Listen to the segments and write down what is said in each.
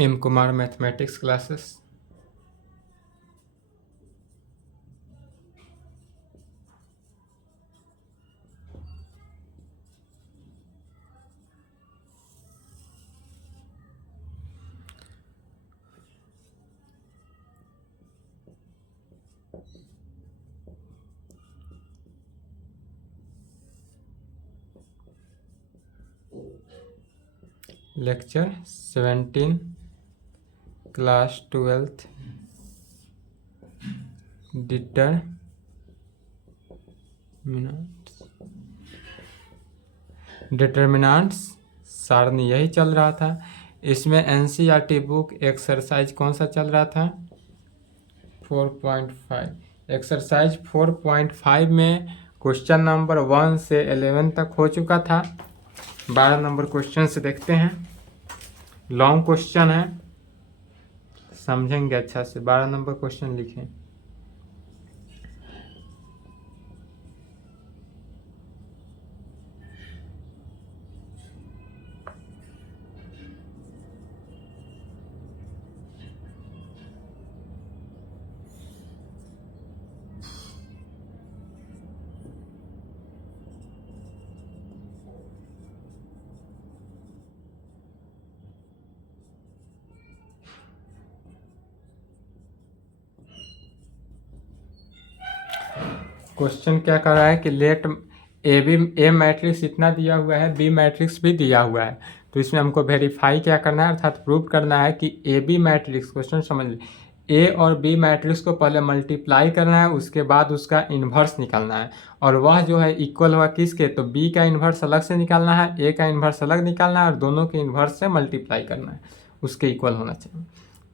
M Kumar mathematics classes. Lecture 17 class 12 determinants सारणी यही चल रहा था। इसमें एनसीईआरटी बुक एक्सरसाइज कौन सा चल रहा था? 4.5। एक्सरसाइज 4.5 में क्वेश्चन नंबर 1 से 11 तक हो चुका था। 12 नंबर क्वेश्चन से देखते हैं। लॉन्ग क्वेश्चन है, समझेंगे अच्छा से। 12 नंबर क्वेश्चन लिखें। क्वेश्चन क्या कर रहा है कि लेट ए मैट्रिक्स इतना दिया हुआ है, बी मैट्रिक्स भी दिया हुआ है। तो इसमें हमको वेरीफाई क्या करना है, अर्थात प्रूव करना है कि ए बी मैट्रिक्स, क्वेश्चन समझ लीजिए, ए और बी मैट्रिक्स को पहले मल्टीप्लाई करना है, उसके बाद उसका इन्वर्स निकालना है। और वह जो है इक्वल हुआ किसके? तो बी का इन्वर्स अलग से निकालना है, ए का इन्वर्स अलग निकालना है, और दोनों के इन्वर्स से मल्टीप्लाई करना है, उसके इक्वल होना चाहिए।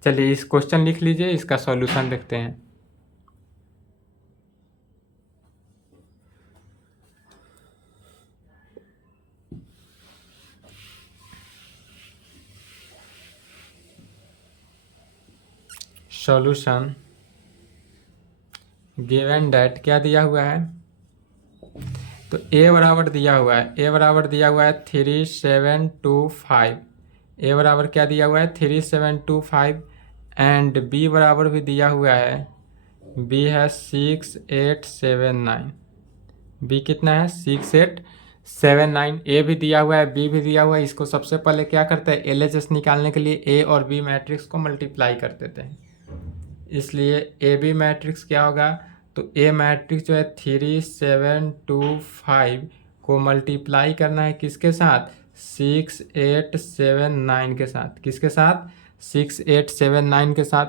चलिए इस क्वेश्चन लिख लीजिए, इसका सॉल्यूशन देखते हैं। सॉल्यूशन गिवन डैट क्या दिया हुआ है? तो ए बराबर दिया हुआ है, ए बराबर दिया हुआ है 3725। ए बराबर क्या दिया हुआ है? 3725। एंड बी बराबर भी दिया हुआ है, बी है 6879। बी कितना है? 6879। ए भी दिया हुआ है, बी भी दिया हुआ है। इसको सबसे पहले क्या करते हैं, एलएचएस निकालने के लिए ए और बी मैट्रिक्स को मल्टीप्लाई कर देते हैं। इसलिए ए बी मैट्रिक्स क्या होगा? तो ए मैट्रिक्स जो है 3725 को मल्टीप्लाई करना है किसके साथ? 6879 के साथ। किसके साथ? 6879 के साथ।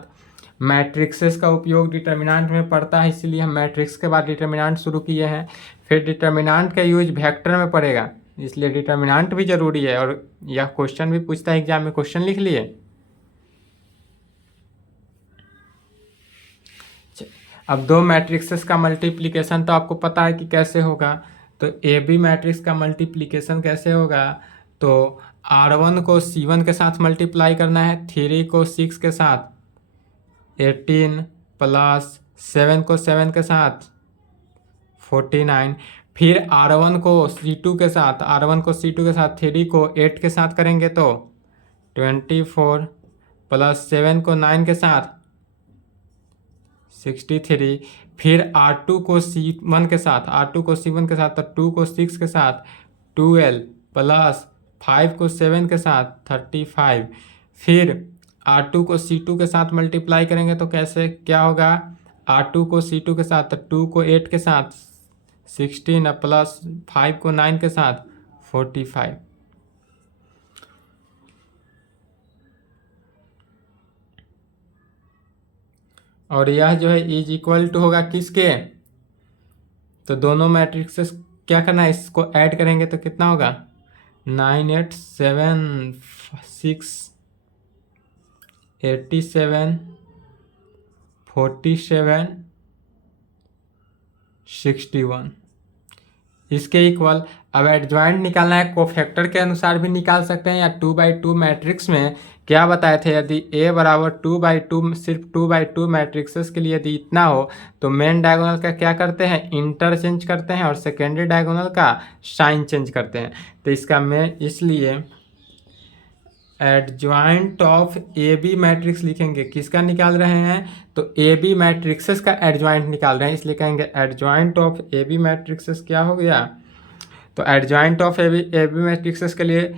मैट्रिक्सेस का उपयोग डिटर्मिनेंट में पड़ता है, इसीलिए हम मैट्रिक्स के बाद डिटर्मिनेंट शुरू किए हैं। फिर डिटर्मिनेंट का यूज वेक्टर में पड़ेगा, इसलिए डिटर्मिनेंट भी जरूरी है। और यह क्वेश्चन भी पूछता है एग्जाम में। क्वेश्चन लिख लिए? अब दो मैट्रिक्सेस का मल्टीप्लिकेशन तो आपको पता है कि कैसे होगा। तो ए बी मैट्रिक्स का मल्टीप्लिकेशन कैसे होगा? तो R1 को C1 के साथ मल्टीप्लाई करना है, 3 को 6 के साथ, 18 प्लस 7 को 7 के साथ 49। फिर R1 को C2 के साथ, R1 को C2 के साथ 3 को 8 के साथ करेंगे तो 24 प्लस 7 को 9 के साथ 63। फिर R2 को C1 के साथ, R2 को C1 के साथ, तो 2 को 6 के साथ 12 प्लस 5 को 7 के साथ 35। फिर R2 को C2 के साथ मल्टीप्लाई करेंगे तो कैसे क्या होगा? R2 को C2 के साथ, तो 2 को 8 के साथ 16 प्लस 5 को 9 के साथ 45। और यह जो है इज इक्वल टू होगा किसके? तो दोनों मैट्रिक्सेस क्या करना है, इसको ऐड करेंगे तो कितना होगा? 9876 87 47 61 इसके इक्वल। अब एडजॉइंट निकालना है, कोफैक्टर के अनुसार भी निकाल सकते हैं, या 2/2 मैट्रिक्स में क्या बताए थे, यदि A बराबर 2/2, सिर्फ 2/2 मैट्रिक्सेस के लिए यदि इतना हो तो मेन डायगोनल का क्या करते हैं, इंटरचेंज करते हैं, और सेकेंडरी डायगोनल का साइन चेंज करते हैं। तो इसका मैं इसलिए adjoint of A B matrix लिखेंगे। किसका निकाल रहे हैं? तो ए बी मैट्रिक्सेस का एडजॉइंट निकाल रहे हैं, इसलिए कहेंगे adjoint of A B matrices क्या हो गया? तो adjoint of A B matrices के लिए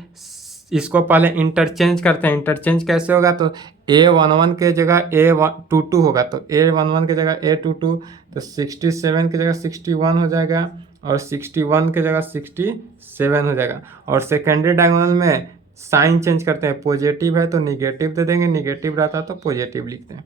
इसको पहले इंटरचेंज करते हैं। इंटरचेंज कैसे होगा? तो A11 के जगह A22 होगा, तो A11 के जगह A22, तो 67 की जगह 61 हो जाएगा और 61 की जगह 67 हो जाएगा। और सेकेंडरी डायगोनल में साइन चेंज करते हैं, पॉजिटिव है तो निगेटिव दे देंगे, निगेटिव रहता तो पॉजिटिव लिखते हैं।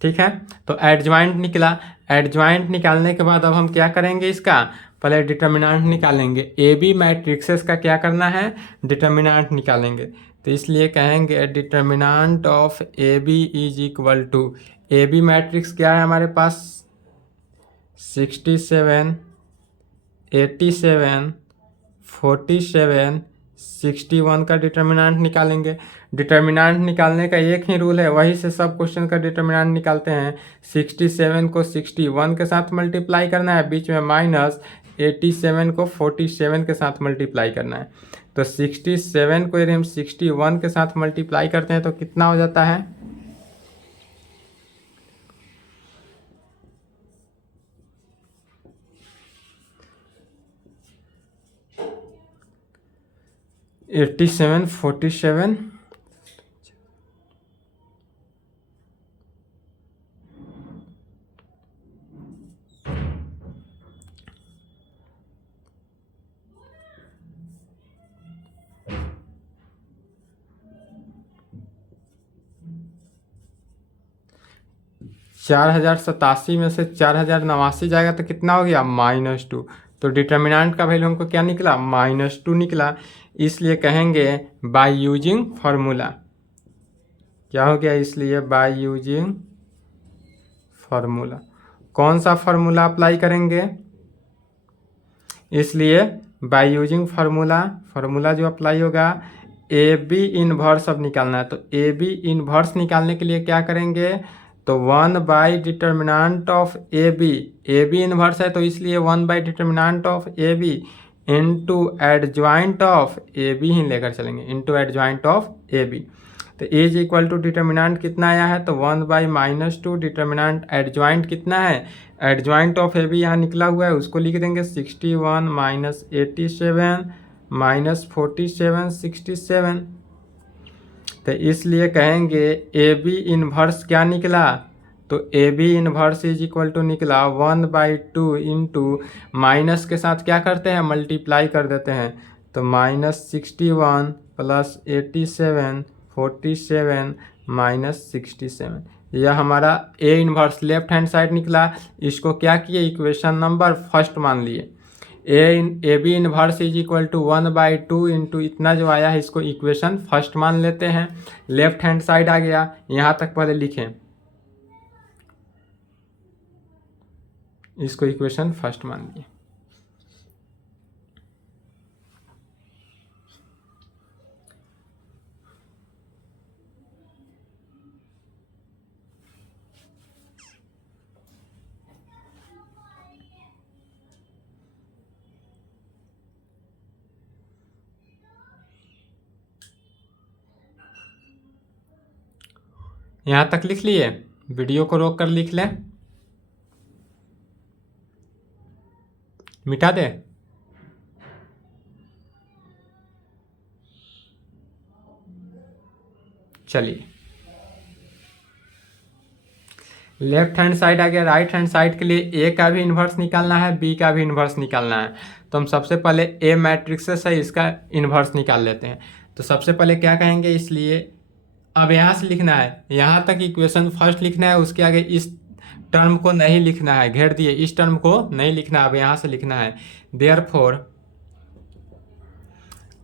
ठीक है, तो एडजॉइंट निकला। एडजॉइंट निकालने के बाद अब हम क्या करेंगे? इसका पहले डिटर्मिनेंट निकालेंगे। ए बी मैट्रिक्सेस का क्या करना है? डिटर्मिनेंट निकालेंगे। तो इसलिए कहेंगे determinant of A B is equal to, A B matrix क्या है हमारे पास? 67, 87, 47, 61 का डिटर्मिनेंट निकालेंगे। डिटर्मिनेंट निकालने का एक ही रूल है, वही से सब क्वेश्चन का डिटर्मिनेंट निकालते हैं। 67 को 61 के साथ मल्टीप्लाई करना है, बीच में माइनस 87 को 47 के साथ मल्टीप्लाई करना है। तो 67 को यदि हम 61 के साथ मल्टीप्लाई करते हैं तो कितना हो जाता है? 87, 47, 4087 में से 4089 जाएगा तो कितना हो गया? -2। तो डिटर्मिनेंट का वैल्यू हमको क्या निकला? -2 निकला। इसलिए कहेंगे बाय यूजिंग फार्मूला, क्या हो गया? इसलिए बाय यूजिंग फार्मूला, कौन सा फार्मूला अप्लाई करेंगे? इसलिए बाय यूजिंग फार्मूला जो अप्लाई होगा, ए बी इनवर्स अब निकालना है। तो ए बी इनवर्स निकालने के लिए क्या करेंगे? तो 1 by determinant of A B inverse है, तो इसलिए 1 by determinant of A B into adjoint of A B ही लेकर चलेंगे, into adjoint of A B. तो एज इक्वल टू डिटर्मिनेंट कितना आया है? तो 1 बाई -2, डिटर्मिनेंट एडजॉइंट कितना है? एडजॉइंट ऑफ ए बी यहाँ निकला हुआ है, उसको लिख देंगे 61 माइनस 87 माइनस 47 67। तो इसलिए कहेंगे ए बी इनवर्स क्या निकला? तो A B inverse is equal to निकला 1/2 इंटू माइनस के साथ क्या करते हैं? मल्टीप्लाई कर देते हैं। तो -61 प्लस 87 47 माइनस 67, यह हमारा A inverse left hand side निकला। इसको क्या किए? इक्वेशन नंबर फर्स्ट मान लिए। A B inverse is equal to 1/2 into इतना जो आया है, इसको इक्वेशन फर्स्ट मान लेते हैं। लेफ्ट हैंड साइड आ गया, यहाँ तक पहले लिखें, इसको इक्वेशन फर्स्ट मान लिए। यहाँ तक लिख लिए? वीडियो को रोक कर लिख लें, मिटा दे। चलिए, लेफ्ट हैंड साइड आ गया। राइट हैंड साइड के लिए ए का भी इन्वर्स निकालना है, बी का भी इन्वर्स निकालना है। तो हम सबसे पहले ए मैट्रिक्स है, इसका इन्वर्स निकाल लेते हैं। तो सबसे पहले क्या कहेंगे? इसलिए अब यहाँ से लिखना है, यहाँ तक इक्वेशन फर्स्ट लिखना है, उसके आगे इस टर्म को नहीं लिखना है, घेर दिए, इस टर्म को नहीं लिखना, अब यहाँ से लिखना है। Therefore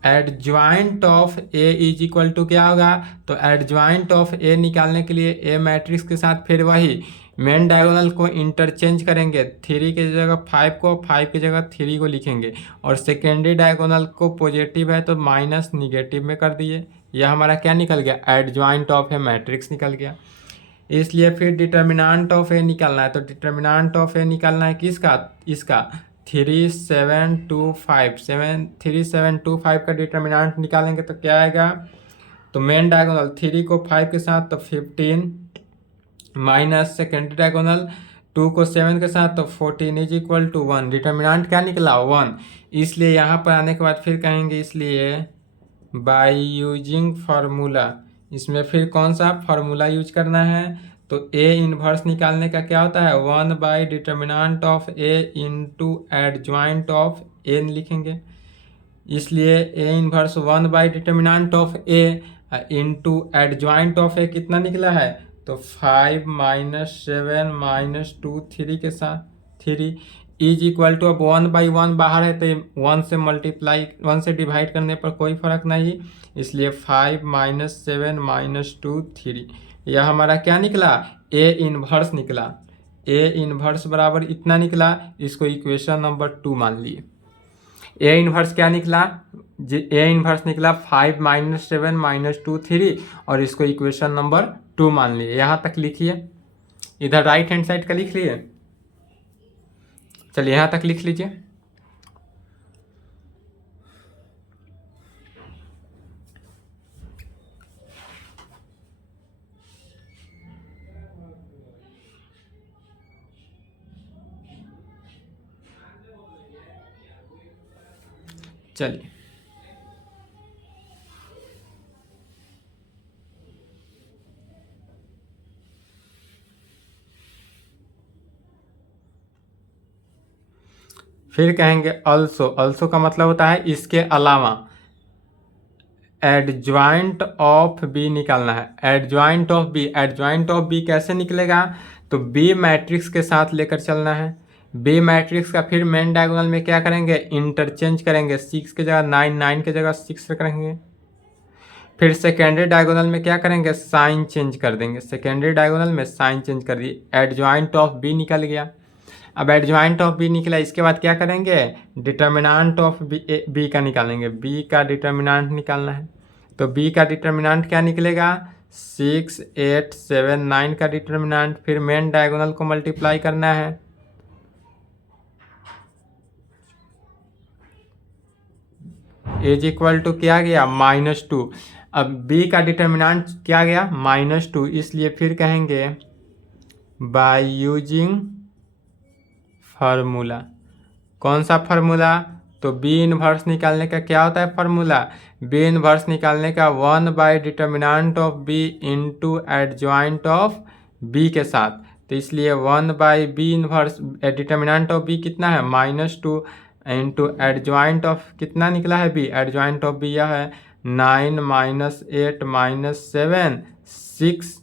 adjoint of A is equal to क्या होगा? तो एडजॉइंट ऑफ ए निकालने के लिए ए मैट्रिक्स के साथ फिर वही मेन डायगोनल को इंटरचेंज करेंगे। 3 की जगह 5 को, 5 की जगह 3 को लिखेंगे, और सेकेंडरी डायगोनल को पॉजिटिव है तो माइनस निगेटिव में कर दिए। यह हमारा क्या निकल गया? एडजॉइंट ऑफ ए मैट्रिक्स निकल गया। इसलिए फिर डिटर्मिनेंट ऑफ ए निकालना है। तो डिटर्मिनेंट ऑफ ए निकालना है किसका? इसका 3725 का डिटर्मिनेंट निकालेंगे तो क्या आएगा। तो मेन डायगोनल 3 को 5 के साथ तो 15 माइनस सेकेंडरी डायगोनल 2 को 7 के साथ तो 14 इज इक्वल टू 1। डिटर्मिनेंट क्या निकला 1। इसलिए यहाँ पर आने के बाद फिर कहेंगे इसलिए बाय यूजिंग फार्मूला, इसमें फिर कौन सा फार्मूला यूज करना है। तो ए इनवर्स निकालने का क्या होता है 1 by determinant of A into adjoint of A लिखेंगे। इसलिए A inverse 1 by determinant of A into adjoint of A कितना निकला है तो 5 माइनस 7 माइनस 2 3 के साथ 3 इज इक्वल टू, अब 1 बाई 1 बाहर है तो 1 से मल्टीप्लाई 1 से डिवाइड करने पर कोई फर्क नहीं, इसलिए 5 माइनस 7 माइनस 2 3। यह हमारा क्या निकला ए इनवर्स निकला। ए इनवर्स बराबर इतना निकला, इसको इक्वेशन नंबर 2 मान लिए। ए इनवर्स क्या निकला, ए इनवर्स निकला 5 माइनस 7 माइनस 2 3 और इसको इक्वेशन नंबर 2 मान लिए। यहाँ तक लिखिए, इधर राइट हैंड साइड का लिख लिए। चलिए यहाँ तक लिख लीजिए। चलिए फिर कहेंगे अल्सो। अल्सो का मतलब होता है इसके अलावा। एडजॉइंट ऑफ बी निकालना है। Adjoint of B, adjoint of B कैसे निकलेगा तो बी मैट्रिक्स के साथ लेकर चलना है। बी मैट्रिक्स का फिर मेन डायगोनल में क्या करेंगे इंटरचेंज करेंगे, 6 की जगह 9, 9 की जगह 6 करेंगे। फिर सेकेंडरी डायगोनल में क्या करेंगे साइन चेंज कर देंगे, सेकेंडरी डायगोनल में साइन चेंज कर दिए, एडजॉइंट ऑफ बी निकल गया। अब एडजॉइंट ऑफ बी निकला, इसके बाद क्या करेंगे डिटर्मिनेंट ऑफ बी का निकालेंगे। बी का डिटर्मिनेंट निकालना है तो बी का डिटर्मिनेंट क्या निकलेगा 6 8 7 9 का डिटर्मिनेंट। फिर मेन डायगोनल को मल्टीप्लाई करना है, इज इक्वल टू क्या गया -2। अब बी का डिटर्मिनेंट क्या गया -2, इसलिए फिर कहेंगे बाय यूजिंग फार्मूला। कौन सा फार्मूला तो बी इनवर्स निकालने का क्या होता है फार्मूला, बी इनवर्स निकालने का 1 by determinant of B into adjoint of B के साथ। तो इसलिए 1 by B inverse, determinant of B कितना है -2 इंटू एडजॉइंट ऑफ कितना निकला है बी, एडजॉइंट ऑफ बी यह है 9 माइनस 8 माइनस 7 6।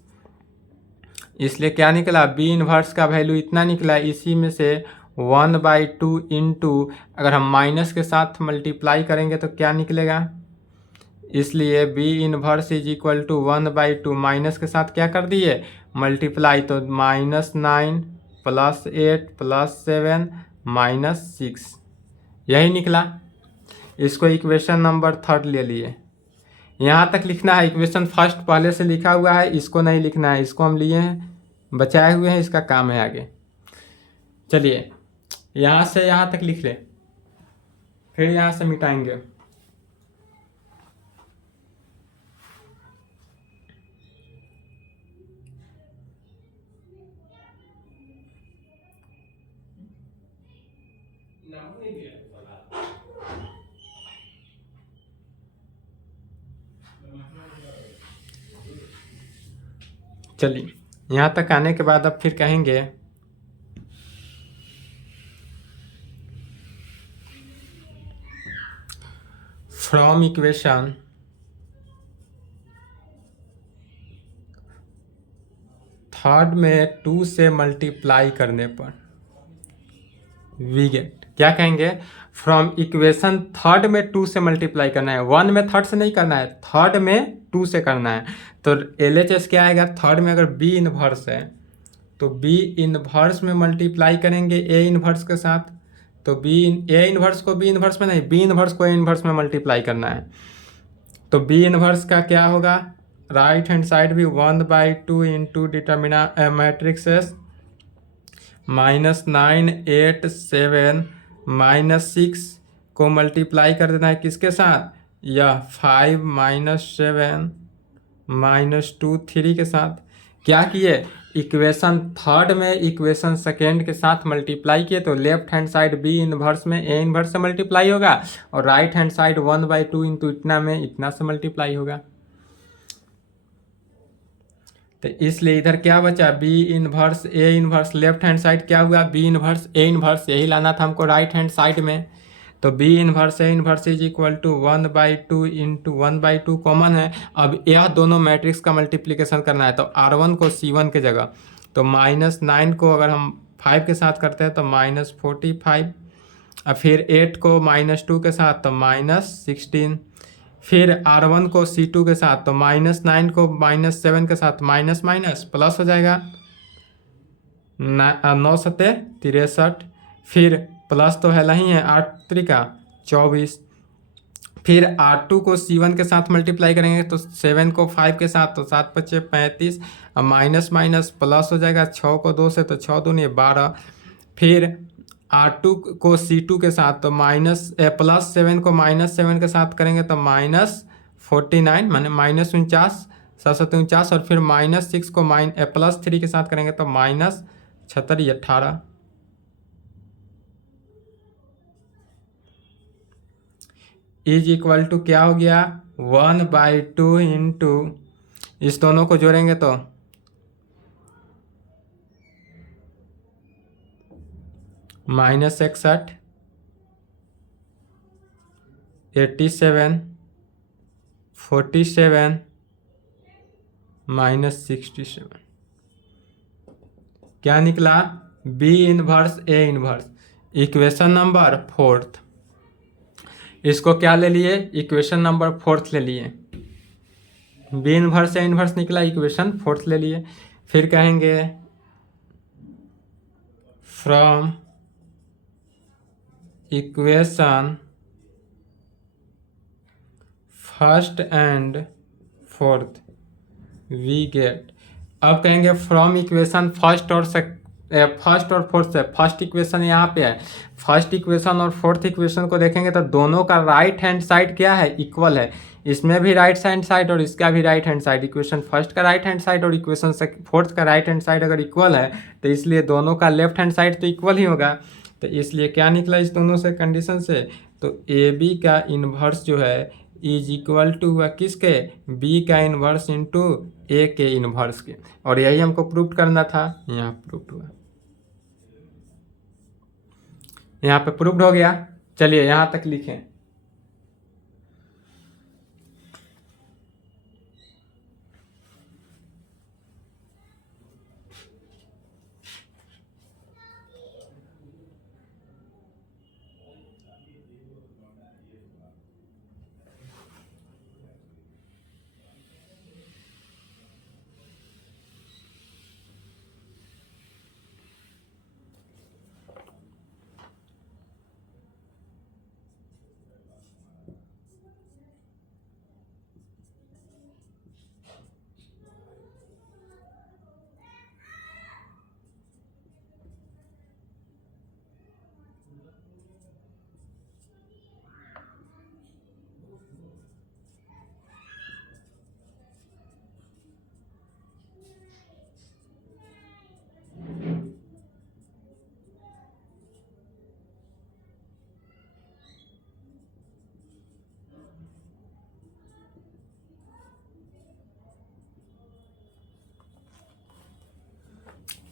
इसलिए क्या निकला बी इनवर्स का वैल्यू इतना निकला, इसी में से 1/2 इंटू अगर हम माइनस के साथ मल्टीप्लाई करेंगे तो क्या निकलेगा, इसलिए B inverse is equal to 1/2 minus के साथ क्या कर दिए मल्टीप्लाई, तो -9 + 8 + 7 -6 यही निकला। इसको इक्वेशन नंबर 3 ले लिए। यहाँ तक लिखना है, इक्वेशन फर्स्ट पहले से लिखा हुआ है, इसको नहीं लिखना है, इसको हम लिए हैं बचाए हुए हैं, इसका काम है आगे। चलिए यहाँ से यहाँ तक लिख ले, फिर यहाँ से मिटाएंगे। चलिए यहाँ तक आने के बाद अब फिर कहेंगे फ्रॉम इक्वेशन थर्ड में 2 से मल्टीप्लाई करने पर वी गेट, क्या कहेंगे फ्रॉम इक्वेशन थर्ड में 2 से मल्टीप्लाई करना है, 1 में थर्ड से नहीं करना है, थर्ड में 2 से करना है। तो LHS क्या आएगा थर्ड में अगर बी इनवर्स है तो बी इनवर्स में मल्टीप्लाई करेंगे ए इनवर्स के साथ, तो ए इनवर्स को बी इनवर्स में नहीं, बी इनवर्स को ए इनवर्स में मल्टीप्लाई करना है। तो बी इनवर्स का क्या होगा राइट हैंड साइड भी 1/2 इंटू डिटर्मिना मैट्रिक्स -9 8 7 -6 को मल्टीप्लाई कर देना है किसके साथ, यह 5 - 7 -2 3 के साथ। क्या किए, इक्वेशन थर्ड में इक्वेशन सेकेंड के साथ मल्टीप्लाई किए, तो left hand side B inverse में ए इनवर्स से मल्टीप्लाई होगा और राइट हैंड साइड 1/2 इंटू इतना में इतना से मल्टीप्लाई होगा। तो इसलिए इधर क्या बचा, B inverse A inverse, left hand side क्या हुआ, बी इनवर्स ए इनवर्स, यही लाना था हमको राइट हैंड साइड में। तो B inverse A inverse is equal to 1/2 into 1/2 common है। अब यह दोनों मैट्रिक्स का मल्टीप्लिकेशन करना है, तो R1 को C1 के जगह, तो -9 को अगर हम 5 के साथ करते हैं तो -45, और फिर 8 को -2 के साथ तो -16, फिर R1 को C2 के साथ, तो -9 को -7 के साथ माइनस माइनस प्लस हो जाएगा, 9 सत्ते 63, फिर प्लस तो है नहीं है, 8 त्रिका 24, फिर R2 को C1 के साथ मल्टीप्लाई करेंगे तो 7 को 5 के साथ, तो 7 × 5 = 35, और माइनस माइनस प्लस हो जाएगा, 6 को 2 से तो 6 दूनी 12, फिर R2 को C2 के साथ, तो +7 को -7 के साथ करेंगे तो -49 माने -49, 749, और फिर -6 को +3 के साथ करेंगे तो -76 18, इज इक्वल टू क्या हो गया, 1/2 इंटू, इस दोनों को जोड़ेंगे तो -61 87 47 -67, क्या निकला, B inverse A inverse, equation number 4th। इसको क्या ले लिए, इक्वेशन नंबर 4th ले लिए, बी इनवर्स ए इनवर्स निकला, इक्वेशन 4th ले लिए। फिर कहेंगे from equation first and fourth we get, अब कहेंगे फ्रॉम इक्वेशन फर्स्ट और फोर्थ से, फर्स्ट इक्वेशन यहाँ पे है, फर्स्ट इक्वेशन और फोर्थ इक्वेशन को देखेंगे तो दोनों का राइट हैंड साइड क्या है, इक्वल है, इसमें भी राइट हैंड साइड और इसका भी right hand side, equation first का राइट हैंड साइड और इक्वेशन फोर्थ का राइट हैंड साइड अगर इक्वल है तो इसलिए दोनों का लेफ्ट हैंड साइड तो इक्वल ही होगा। तो इसलिए क्या निकला इस दोनों से कंडीशन से, तो ए बी का इन्वर्स जो है इज इक्वल टू हुआ किसके, बी का इन्वर्स इंटू ए के इन्वर्स के, और यही हमको प्रूव करना था, यहाँ प्रूव हुआ, यहाँ पे प्रूव्ड हो गया। चलिए यहाँ तक लिखें,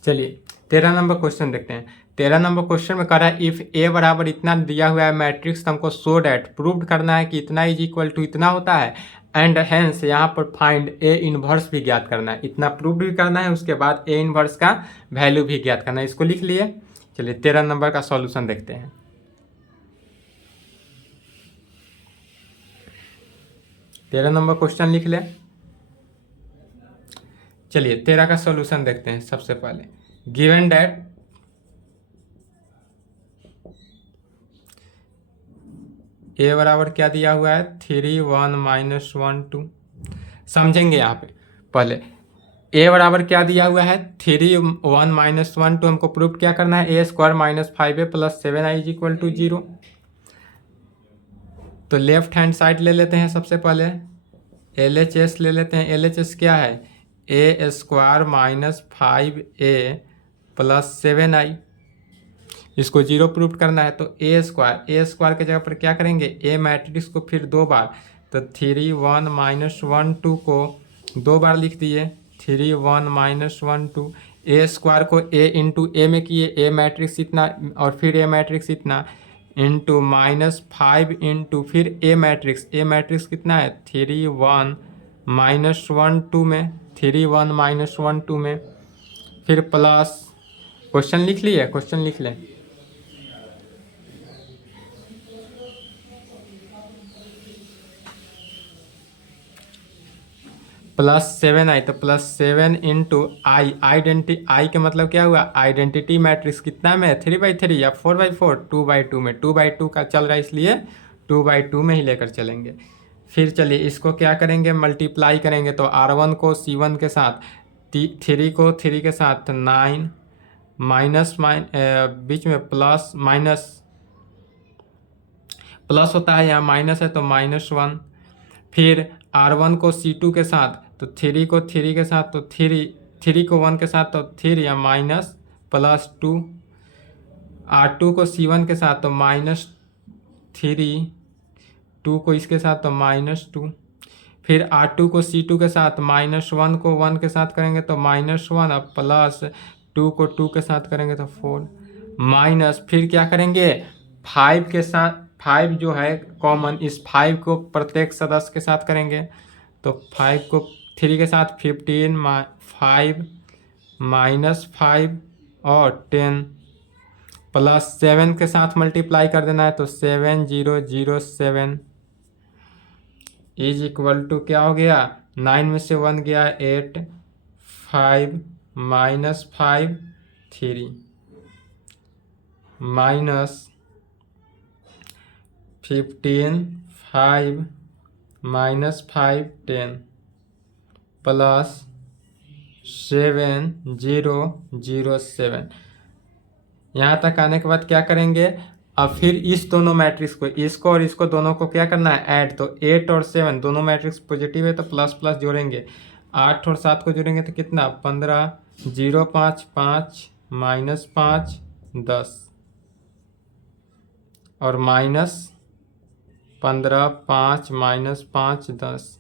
चलिए 13 नंबर क्वेश्चन देखते हैं। 13 नंबर क्वेश्चन में कह रहा है इफ ए बराबर इतना दिया हुआ है मैट्रिक्स, हमको सो डैट प्रूव करना है कि इतना इज इक्वल टू इतना होता है, एंड हेंस यहाँ पर फाइंड ए इनवर्स भी ज्ञात करना है, इतना प्रूव भी करना है, उसके बाद ए इनवर्स का वैल्यू भी ज्ञात करना है, इसको लिख लिए। चलिए 13 नंबर का सॉल्यूशन देखते हैं। 13 नंबर क्वेश्चन लिख ले। चलिए 13 का सॉल्यूशन देखते हैं। सबसे पहले गिवन डैट ए बराबर क्या दिया हुआ है 3 1 -1 2, समझेंगे यहाँ पे पहले ए बराबर क्या दिया हुआ है 3 1 माइनस 1 2 हमको प्रूफ क्या करना है A square minus 5a plus 7i is equal to 0। तो लेफ्ट हैंड साइड ले लेते हैं सबसे पहले एल एच एस ले लेते हैं। एल एच एस क्या है A square minus 5a plus 7i इसको जीरो प्रूफ करना है। तो ए स्क्वायर के जगह पर क्या करेंगे ए मैट्रिक्स को फिर दो बार तो 3 1 माइनस 1 2 को दो बार लिख दिए 3 1 माइनस 1 2 ए स्क्वायर को ए इंटू ए में किए ए मैट्रिक्स इतना और फिर ए मैट्रिक्स इतना इंटू माइनस 5 इंटू फिर ए मैट्रिक्स कितना है 3 1 माइनस 1 2 में 3 1 माइनस 1 2 में फिर प्लस क्वेश्चन लिख लिए क्वेश्चन लिख लें प्लस 7i तो प्लस 7 इंटू आई के मतलब क्या हुआ आइडेंटिटी मैट्रिक्स कितना में 3/3 या 4/4 2/2 में 2/2 का चल रहा है इसलिए 2/2 में ही लेकर चलेंगे। फिर चलिए इसको क्या करेंगे मल्टीप्लाई करेंगे तो R1 को C1 के साथ 3 को 3 के साथ 9 माइनस बीच में प्लस माइनस प्लस होता है यहाँ माइनस है तो -1 फिर R1 को C2 के साथ तो 3 को 3 के साथ तो 3 को 1 के साथ तो 3 या माइनस प्लस 2 R2 को C1 के साथ तो -3 2 को इसके साथ तो -2 फिर R2 को C2 के साथ -1 को 1 के साथ करेंगे तो -1 अब प्लस 2 को 2 के साथ करेंगे तो 4 माइनस फिर क्या करेंगे 5 के साथ 5 जो है कॉमन इस 5 को प्रत्येक सदस्य के साथ करेंगे तो 5 को 3 के साथ 15 5 -5 और 10 प्लस 7 के साथ मल्टीप्लाई कर देना है तो 7007 इज इक्वल टू क्या हो गया 9 में से 1 गया 8 5 -5 3 माइनस 15 5 -5 10 प्लस 7007 यहाँ तक आने के बाद क्या करेंगे अब फिर इस दोनों मैट्रिक्स को इसको और इसको दोनों को क्या करना है ऐड तो 8 और 7 दोनों मैट्रिक्स पॉजिटिव है तो प्लस प्लस जोड़ेंगे 8 और 7 को जोड़ेंगे तो कितना 15 0 5 5 -5 10 और -15 5 -5 10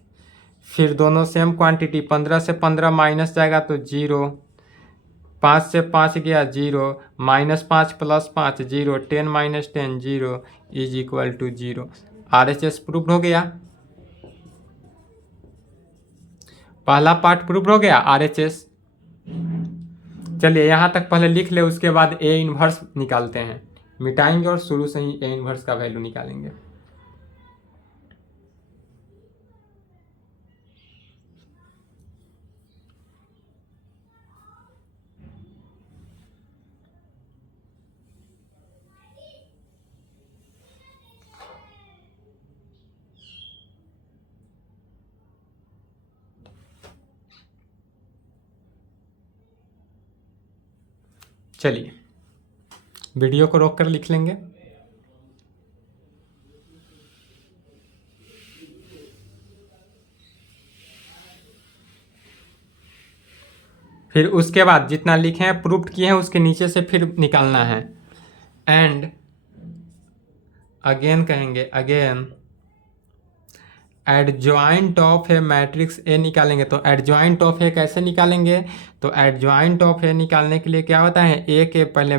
फिर दोनों सेम क्वांटिटी 15 से 15 माइनस जाएगा तो 0 5 से 5 गया 0 -5 plus 5 0 10 - 10 0 is equal to 0। RHS proof हो गया पहला पार्ट प्रूफ हो गया RHS। चलिए यहाँ तक पहले लिख ले उसके बाद A इन्वर्स निकालते हैं मिटाएंगे और शुरू से ही A इन्वर्स का वैल्यू निकालेंगे। चलिए वीडियो को रोक कर लिख लेंगे। फिर उसके बाद जितना लिखे हैं प्रूफ किए हैं उसके नीचे से फिर निकालना है एंड अगेन कहेंगे again adjoint of A matrix A निकालेंगे तो एडजॉइंट ऑफ ए कैसे निकालेंगे तो एडजॉइंट ऑफ ए निकालने के लिए क्या होता है ए के पहले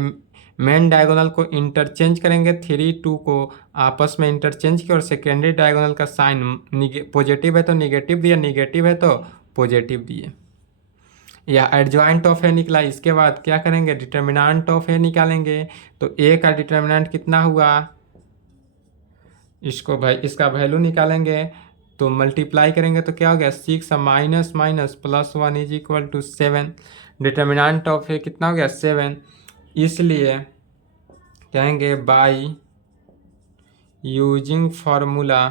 मेन डायगोनल को इंटरचेंज करेंगे 3 2 को आपस में इंटरचेंज किया और सेकेंडरी डायगोनल का साइन पॉजिटिव है तो निगेटिव दिया निगेटिव है तो पॉजिटिव दिए या एडजॉइंट ऑफ ए निकला। इसके बाद क्या करेंगे डिटर्मिनेंट ऑफ ए निकालेंगे तो ए का डिटर्मिनेंट कितना हुआ इसको भाई इसका वैल्यू निकालेंगे तो मल्टीप्लाई करेंगे तो क्या हो गया 6 minus minus +1 is equal to 7 determinant of A कितना हो गया 7 इसलिए कहेंगे बाय यूजिंग फार्मूला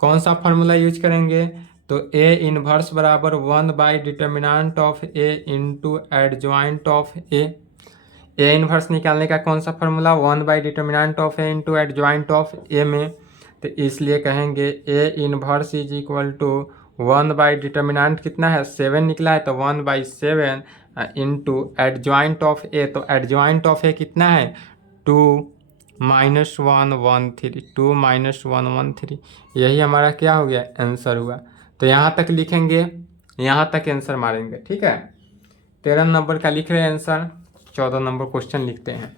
कौन सा फार्मूला यूज करेंगे तो ए इनवर्स बराबर 1/डिटर्मिनेंट of A into adjoint of A inverse निकालने का कौन सा फॉर्मूला 1/डिटर्मिनेंट of A into adjoint of A में, तो इसलिए कहेंगे A inverse is equal to 1/डिटर्मिनेंट कितना है 7 निकला है, तो 1/7 इंटू एडजॉइंट ऑफ ए, तो एडजॉइंट ऑफ ए कितना है 2 - 1 1 3, 2 - 1 1 3, यही हमारा क्या हो गया आंसर हुआ। तो यहाँ तक लिखेंगे, यहाँ तक आंसर मारेंगे। ठीक है, 13 नंबर का लिख रहे हैं आंसर, 14 नंबर क्वेश्चन लिखते हैं।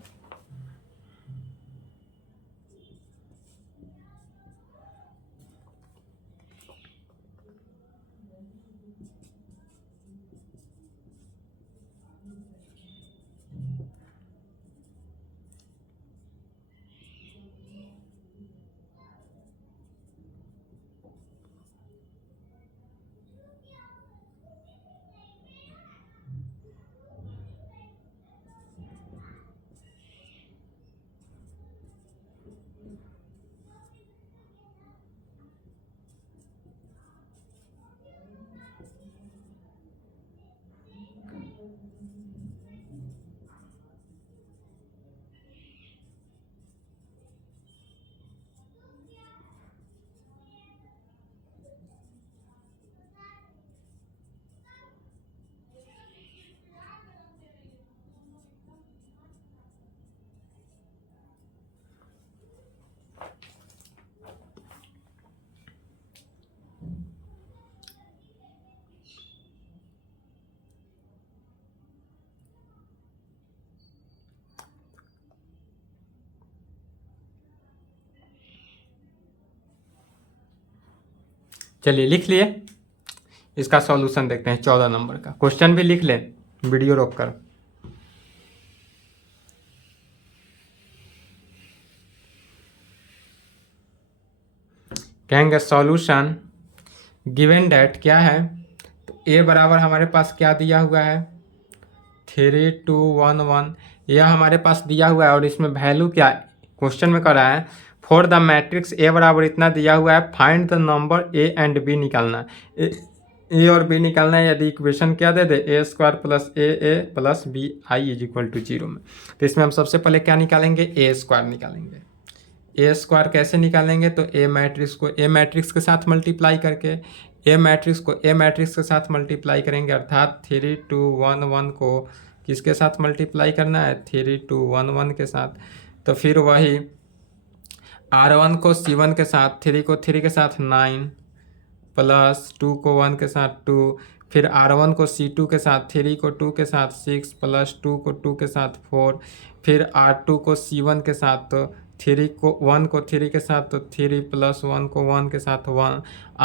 चलिए लिख लिए, इसका सॉल्यूशन देखते हैं। 14 नंबर का क्वेश्चन भी लिख लें वीडियो रोक कर। कहेंगे सॉल्यूशन गिवन डेट क्या है, तो ए बराबर हमारे पास क्या दिया हुआ है 3 2 1 1, यह हमारे पास दिया हुआ है और इसमें वैल्यू क्या क्वेश्चन में कर रहा है फॉर द मैट्रिक्स ए बराबर इतना दिया हुआ है, find the number A and B निकालना। ए और बी निकालना है, यदि इक्वेशन क्या दे दे a² plus A plus B I is equal to 0 में, तो इसमें हम सबसे पहले क्या निकालेंगे a² निकालेंगे। a² कैसे निकालेंगे, तो ए मैट्रिक्स को ए मैट्रिक्स के साथ मल्टीप्लाई करके, ए मैट्रिक्स को ए मैट्रिक्स के साथ मल्टीप्लाई करेंगे, अर्थात 3 2 1 1 को किसके साथ मल्टीप्लाई करना है 3 2 1 1 के साथ। तो फिर वही R1 को C1 के साथ, 3 को 3 के साथ 9 प्लस 2 को 1 के साथ 2, फिर R1 को C2 के साथ, 3 को 2 के साथ 6 प्लस 2 को 2 के साथ 4, फिर R2 को C1 के साथ, तो 3 को 1 को 3 के साथ तो 3 प्लस 1 को 1 के साथ 1,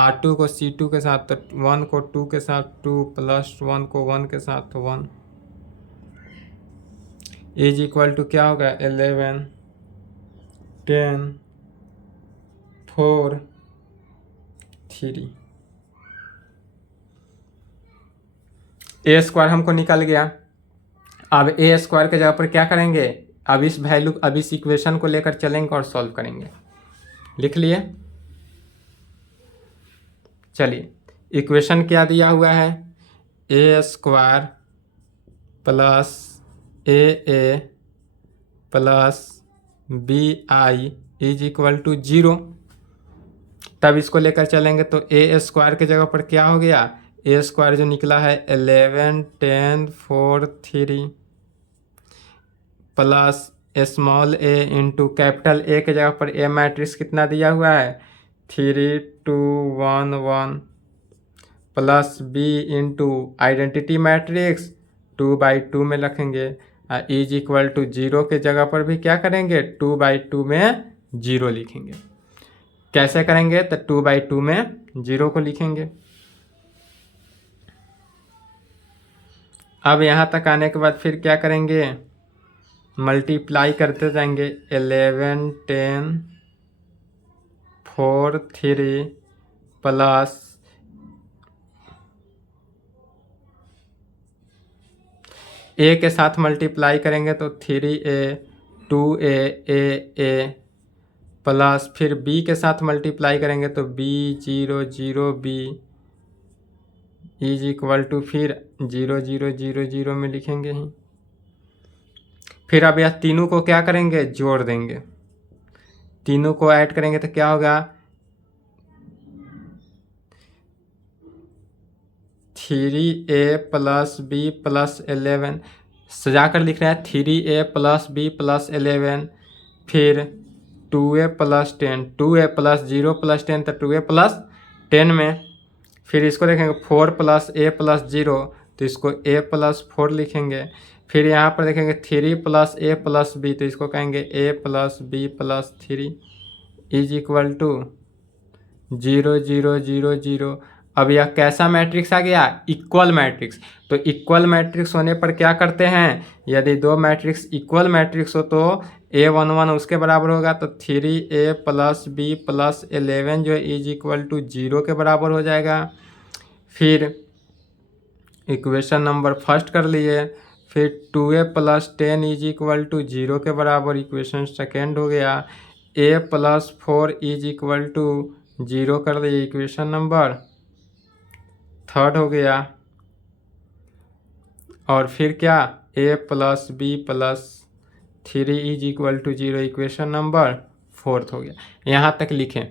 R2 को C2 के साथ तो 1 को 2 के साथ 2 प्लस 1 को 1 के साथ 1 इज इक्वल टू क्या होगा 11 10 4 3। a² हमको निकल गया। अब a² के जगह पर क्या करेंगे, अब इस इक्वेशन को लेकर चलेंगे और सॉल्व करेंगे। लिख लिए, चलिए इक्वेशन क्या दिया हुआ है a² plus A plus B I is equal to 0। तब इसको लेकर चलेंगे तो a² के जगह पर क्या हो गया, a² जो निकला है 11 10 4 3 plus small a into capital A के जगह पर A मैट्रिक्स कितना दिया हुआ है 3 2 1 1 plus B into identity matrix 2/2 में रखेंगे, इज इक्वल टू 0 के जगह पर भी क्या करेंगे 2/2 में 0 लिखेंगे। कैसे करेंगे, तो 2/2 में 0 को लिखेंगे। अब यहाँ तक आने के बाद फिर क्या करेंगे, मल्टीप्लाई करते जाएंगे 11 10 4 3 प्लस ए के साथ मल्टीप्लाई करेंगे तो 3a 2a a प्लस फिर b के साथ मल्टीप्लाई करेंगे तो b 0 0 b is equal to फिर 0 0 0 0 में लिखेंगे ही। फिर अब यह तीनों को क्या करेंगे, जोड़ देंगे। तीनों को ऐड करेंगे तो क्या होगा, 3a प्लस बी प्लस 11, सजा कर लिख रहे हैं 3a प्लस बी प्लस 11, फिर 2a plus 10, 2a plus 0 plus 10 तो 2a प्लस 10 में, फिर इसको देखेंगे 4 प्लस a प्लस 0 तो इसको a प्लस 4 लिखेंगे। फिर यहाँ पर देखेंगे 3 प्लस a प्लस b तो इसको कहेंगे a plus b plus 3 is equal to 0 0 0 0। अब यह कैसा मैट्रिक्स आ गया, इक्वल मैट्रिक्स। तो इक्वल मैट्रिक्स होने पर क्या करते हैं, यदि दो मैट्रिक्स इक्वल मैट्रिक्स हो तो A11 उसके बराबर होगा, तो 3a प्लस बी प्लस 11 जो है इज इक्वल टू 0 के बराबर हो जाएगा। फिर इक्वेशन नंबर फर्स्ट कर लिए, फिर 2a plus 10 is equal to 0 के बराबर इक्वेशन सेकेंड हो गया। a plus 4 is equal to 0 कर लिए, इक्वेशन नंबर थर्ड हो गया। और फिर क्या, a plus B plus 3 is equal to 0, equation number fourth हो गया। यहाँ तक लिखें।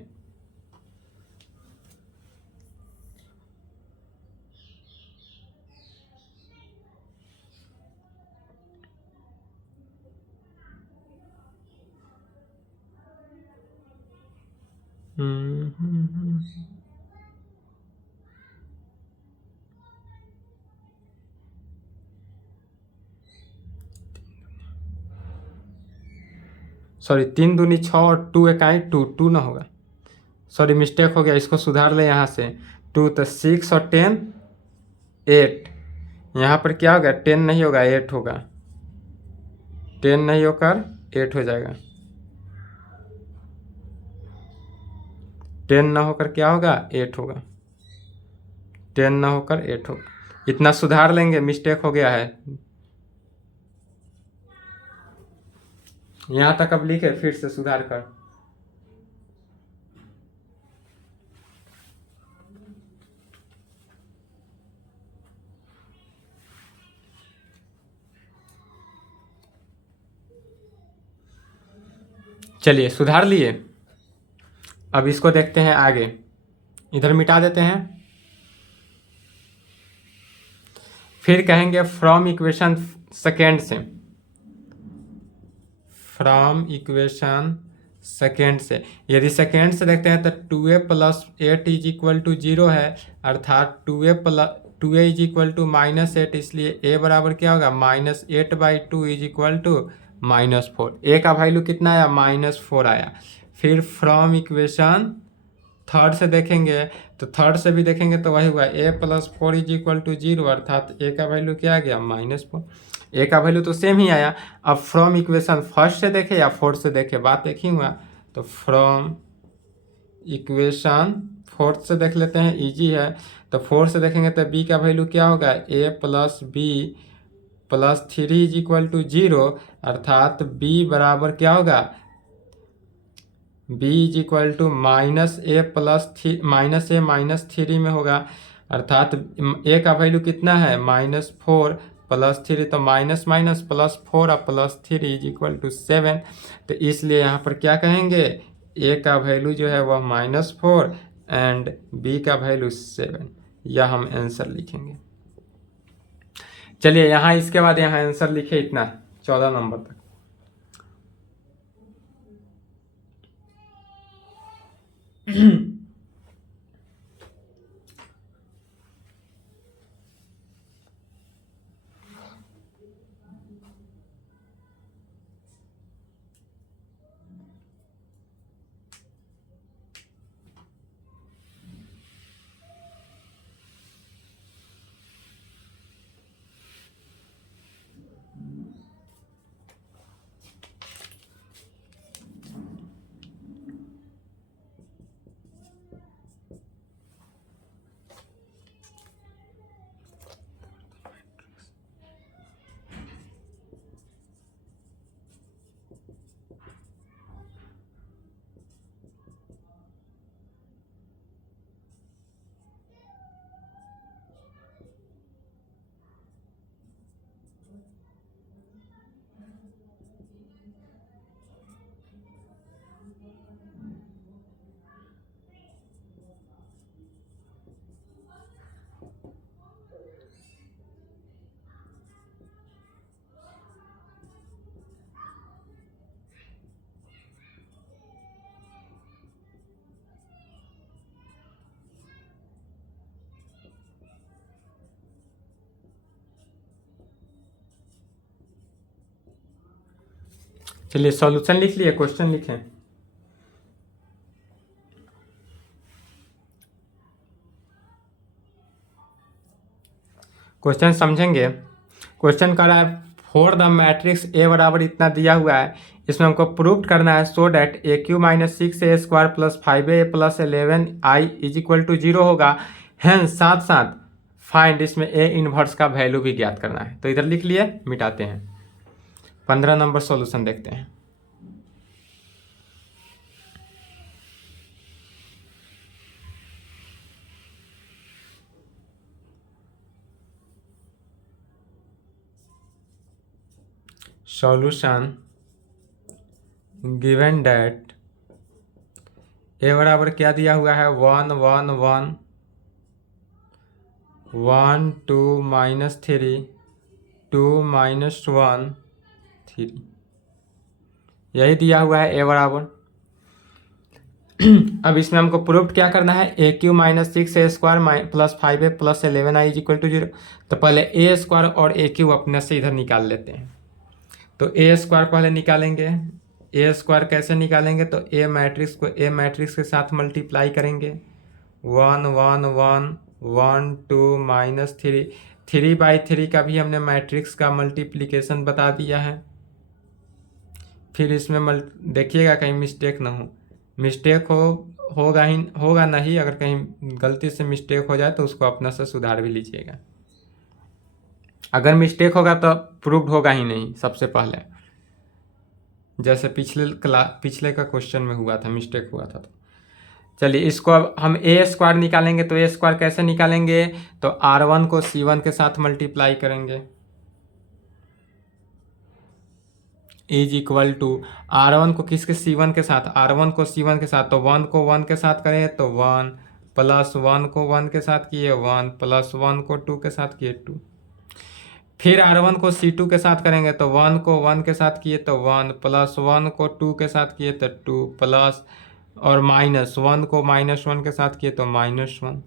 सॉरी, 3 दूनी 6 और 2 इकाई 2 2 ना होगा, सॉरी मिस्टेक हो गया, इसको सुधार ले यहाँ से। 2 तो 6 और 10 8, यहाँ पर क्या होगा, 10 नहीं होगा 8 होगा, 10 नहीं होकर 8 हो जाएगा, 10 ना होकर क्या होगा 8 होगा, 10 ना होकर 8 होगा। इतना सुधार लेंगे, मिस्टेक हो गया है। यहाँ तक अब लिखे, फिर से सुधार कर। चलिए सुधार लिए। अब इसको देखते हैं आगे, इधर मिटा देते हैं। फिर कहेंगे फ्रॉम इक्वेशन सेकेंड से, फ्रॉम इक्वेशन सेकेंड से, यदि सेकेंड से देखते हैं तो 2a plus 8 is equal to 0 है, अर्थात 2a इज इक्वल टू -8, इसलिए a बराबर क्या होगा, -8/2 इज इक्वल टू -4। a का वैल्यू कितना आया, -4 आया। फिर फ्रॉम इक्वेशन थर्ड से देखेंगे, तो थर्ड से भी देखेंगे तो वही हुआ, a plus 4 is equal to 0, अर्थात a का वैल्यू क्या आ गया, -4। a का वैल्यू तो सेम ही आया। अब फ्रॉम इक्वेशन फर्स्ट से देखे या फोर्थ से देखे, बात एक ही हुआ। तो फ्रॉम इक्वेशन फोर्थ से देख लेते हैं, इजी है। तो फोर्थ से देखेंगे तो b का वैल्यू क्या होगा, a plus B plus 3 is equal to 0, अर्थात b बराबर क्या होगा, b is equal to -a plus -3 में होगा, अर्थात a का वैल्यू कितना है, -4 प्लस 3, तो माइनस माइनस प्लस 4 और प्लस 3 इज इक्वल टू 7। तो इसलिए यहाँ पर क्या कहेंगे, a का वैल्यू जो है वह -4 एंड b का वैल्यू 7, यह हम आंसर लिखेंगे। चलिए यहाँ इसके बाद यहाँ आंसर लिखे इतना 14 नंबर तक। चलिए सॉल्यूशन लिख लिए, क्वेश्चन लिखें। क्वेश्चन समझेंगे। क्वेश्चन कर रहा है फॉर द मैट्रिक्स ए बराबर इतना दिया हुआ है, इसमें हमको प्रूव करना है so that A Q minus 6a² plus 5a plus 11i is equal to 0 होगा। हेंस साथ साथ फाइंड इसमें ए इनवर्स का वैल्यू भी ज्ञात करना है। तो इधर लिख लिए, मिटाते हैं। 15 नंबर सॉल्यूशन देखते हैं। सॉल्यूशन गिवन डैट ए बराबर क्या दिया हुआ है 1 1 1 1 2 -3 2 -1 3 यही दिया हुआ है ए बराबर। अब इसमें हमको प्रूफ क्या करना है, a Q minus 6a² plus 5a plus 11i is equal to 0। तो पहले a² और ए क्यू अपने से इधर निकाल लेते हैं। तो a² पहले निकालेंगे। a² कैसे निकालेंगे, तो ए मैट्रिक्स को ए मैट्रिक्स के साथ मल्टीप्लाई करेंगे। 1 1 1 1 2 -3 3/3 का भी हमने मैट्रिक्स का मल्टीप्लिकेशन बता दिया है। फिर इसमें देखिएगा कहीं मिस्टेक ना हो, मिस्टेक होगा नहीं। अगर कहीं गलती से मिस्टेक हो जाए तो उसको अपना से सुधार भी लीजिएगा। अगर मिस्टेक होगा तो प्रूव्ड होगा ही नहीं सबसे पहले, जैसे पिछले का क्वेश्चन में हुआ था, मिस्टेक हुआ था। तो चलिए इसको अब हम a² निकालेंगे। तो a² कैसे निकालेंगे, तो r1 को c1 के साथ मल्टीप्लाई करेंगे इज इक्वल टू r1 को किसके c1 के साथ, r1 को c1 के साथ। तो 1 को 1 के साथ करें तो 1 प्लस 1 को 1 के साथ किए 1 प्लस 1 को 2 के साथ किए 2। फिर r1 को c2 के साथ करेंगे तो 1 को 1 के साथ किए तो 1 प्लस 1 को 2 के साथ किए तो 2 प्लस और माइनस 1 को -1 के साथ किए तो -1।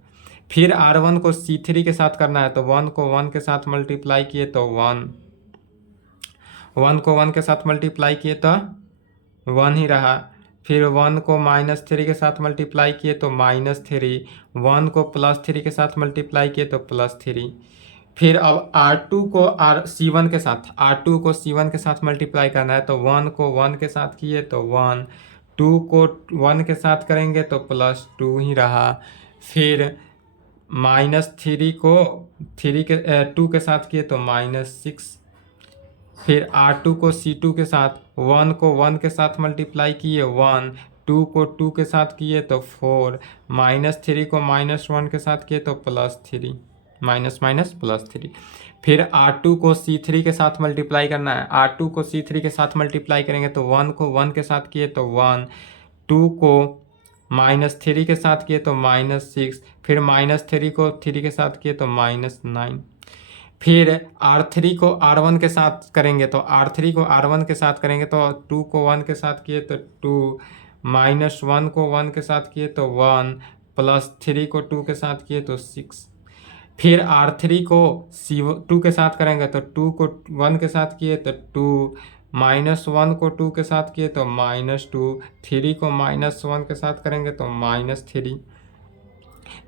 फिर r1 को c3 के साथ करना है तो 1 को 1 के साथ मल्टीप्लाई किए तो 1 1 को 1 के साथ मल्टीप्लाई किए तो 1 ही रहा। फिर 1 को -3 के साथ मल्टीप्लाई किए तो -3, 1 को +3 के साथ मल्टीप्लाई किए तो +3। फिर अब r2 को c1 के साथ, r2 को c1 के साथ मल्टीप्लाई करना है तो 1 को 1 के साथ किए तो 1, 2 को 1 के साथ करेंगे तो +2 ही रहा। फिर -3 को 2 के साथ किए तो -6। फिर r2 को c2 के साथ 1 को 1 के साथ मल्टीप्लाई किए 1, 2 को 2 के साथ किए तो 4, -3 को -1 के साथ किए तो +3, माइनस माइनस +3। फिर r2 को c3 के साथ मल्टीप्लाई करना है। r2 को c3 के साथ मल्टीप्लाई करेंगे तो 1 को 1 के साथ किए तो 1, 2 को -3 के साथ किए तो -6, फिर -3 को 3 के साथ किए तो -9। फिर r3 को r1 के साथ करेंगे तो r3 को r1 के साथ करेंगे तो 2 को 1 के साथ किए तो 2, -1 को 1 के साथ किए तो 1, +3 को 2 के साथ किए तो 6। फिर r3 को c2 के साथ करेंगे तो 2 को 1 के साथ किए तो 2, -1 को 2 के साथ किए तो -2, 3 को -1 के साथ करेंगे तो -3।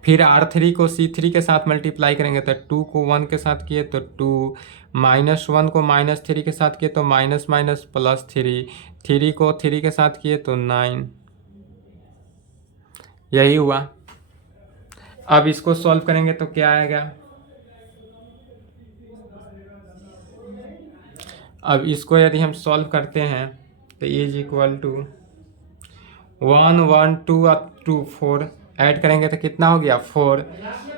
फिर r3 को c3 के साथ मल्टीप्लाई करेंगे तो 2 को 1 के साथ किए तो 2, -1 को -3 के साथ किए तो +3, 3 को 3 के साथ किए तो 9। यही हुआ। अब इसको सॉल्व करेंगे तो क्या आएगा, अब इसको यदि हम सॉल्व करते हैं तो इज इक्वल टू 1 1 2 2 4 ऐड करेंगे तो कितना हो गया 4।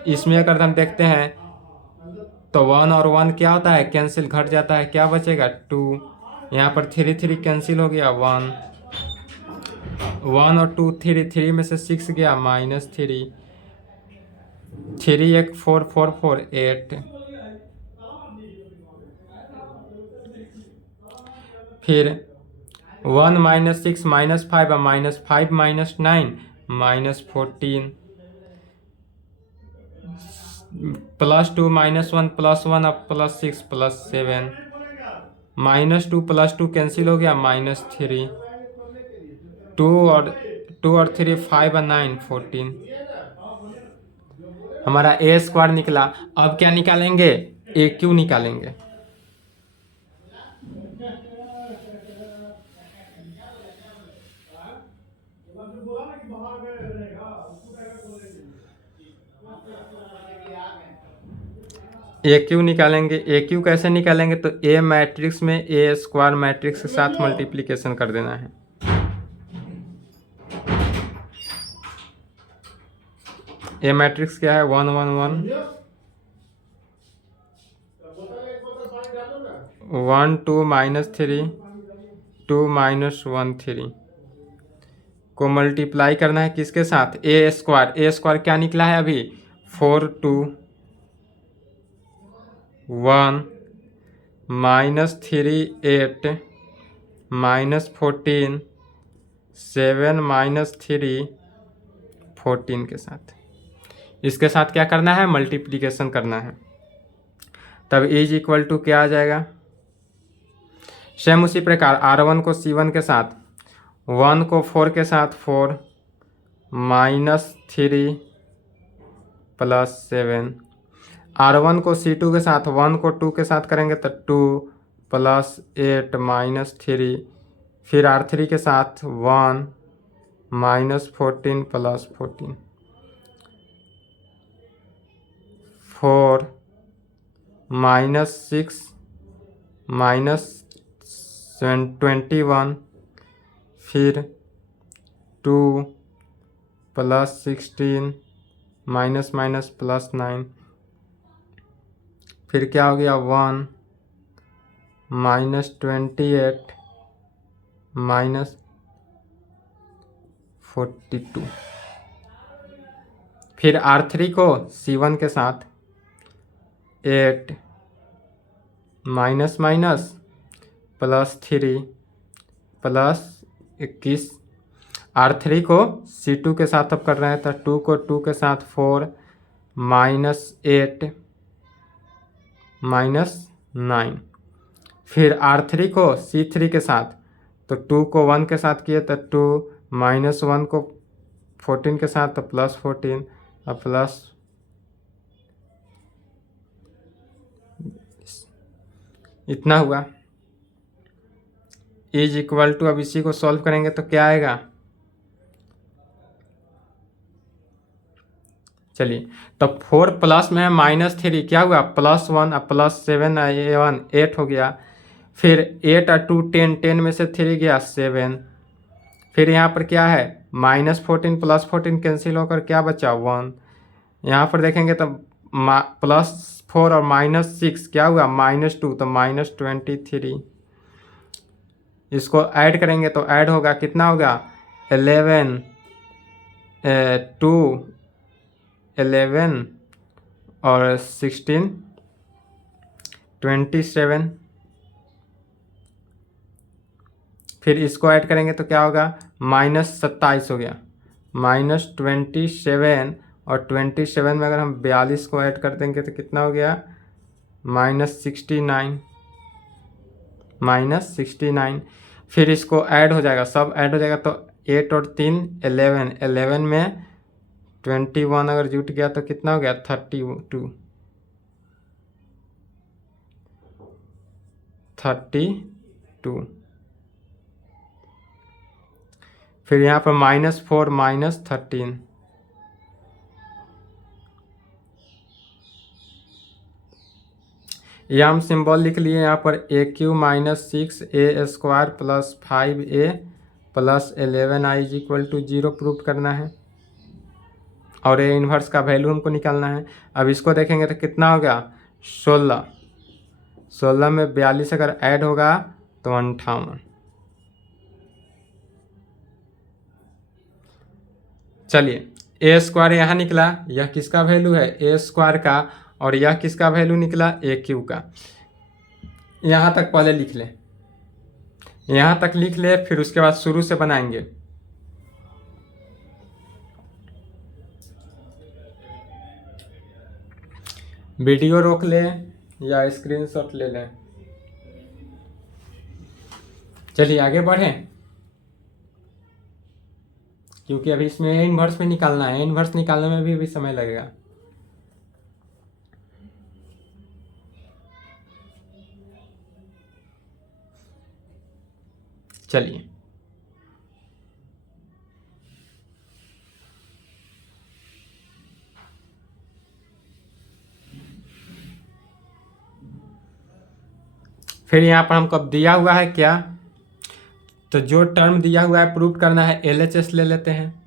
इसमें अगर हम देखते हैं तो 1 और 1 क्या होता है, कैंसिल, घट जाता है, क्या बचेगा 2। यहाँ पर 3 3 कैंसिल हो गया 1, 1 और 2 3, 3 में से 6 गया -3, 3 1 4 4 4 8। फिर 1 -6 -5 -5 -9 -14, +2 -1 +1 अब +6 +7। -2 + 2 कैंसिल हो गया, -3, 2 और 3 5 और 9 14, हमारा ए स्क्वायर निकला। अब क्या निकालेंगे, ए क्यू निकालेंगे। ए क्यू निकालेंगे। ए क्यू कैसे निकालेंगे, तो ए मैट्रिक्स में ए स्क्वायर मैट्रिक्स के साथ मल्टीप्लिकेशन कर देना है। ए मैट्रिक्स क्या है, 1 1 1 1 2 -3 2 -1 3 को मल्टीप्लाई करना है किसके साथ, ए स्क्वायर। ए स्क्वायर क्या निकला है अभी, 4 2 1 -3 8 -14 7 -3 14 के साथ। इसके साथ क्या करना है, मल्टीप्लिकेशन करना है। तब इज इक्वल टू क्या आ जाएगा, सेम उसी प्रकार R1 को C1 के साथ, 1 को 4 के साथ 4 -3 +7, R1 को C2 के साथ, 1 को 2 के साथ करेंगे तो 2 +8 -3, फिर R3 के साथ 1 -14 +14 4 -6 -21, फिर 2 +16 -9, फिर क्या हो गया 1 -28 -42, फिर R3 को C1 के साथ 8 -3 +21, R3 को C2 के साथ अब कर रहे हैं तो 2 को 2 के साथ 4 -8 -9, फिर R3 को C3 के साथ, तो 2 को 1 के साथ किए तो 2 -1 को 14 के साथ तो +14 और प्लस इतना हुआ। इज इक्वल टू, अब इसी को सॉल्व करेंगे तो क्या आएगा, चलिए तो 4 प्लस में -3 क्या हुआ, +1 और +7 1 8 हो गया, फिर 8 और 2 10, 10 में से 3 गया 7, फिर यहाँ पर क्या है -14 +14 कैंसिल होकर क्या बचा 1, यहाँ पर देखेंगे तो +4 और -6 क्या हुआ -2 तो -23, इसको ऐड करेंगे तो ऐड होगा कितना होगा 11 2 11 और 16 27, फिर इसको ऐड करेंगे तो क्या होगा -27 हो गया, -27 और 27 में अगर हम 42 को ऐड कर देंगे तो कितना हो गया -69, फिर इसको ऐड हो जाएगा, सब ऐड हो जाएगा तो 8 और 3 11, 11 में 21 अगर जुट गया तो कितना हो गया 32, फिर यहाँ पर -4 -13, यह हम सिंबल लिख लिए यहाँ पर AQ -6A² + 5A + 11I = 0 proof करना है, और ए इन्वर्स का वैल्यू हमको निकालना है। अब इसको देखेंगे तो कितना हो गया 16 में 42 अगर ऐड होगा तो 58। चलिए ए स्क्वायर यहाँ निकला, यह किसका वैल्यू है ए स्क्वायर का, और यह किसका वैल्यू निकला AQ का। यहाँ तक पहले लिख ले, यहाँ तक लिख ले, फिर उसके बाद शुरू से बनाएंगे। वीडियो रोक ले या स्क्रीनशॉट ले लें। चलिए आगे बढ़ें, क्योंकि अभी इसमें ए इन्वर्स में निकालना है, ए इन्वर्स निकालने में भी समय लगेगा। चलिए फिर यहाँ पर हमको अब दिया हुआ है क्या, तो जो टर्म दिया हुआ है प्रूव करना है, LHS ले लेते हैं।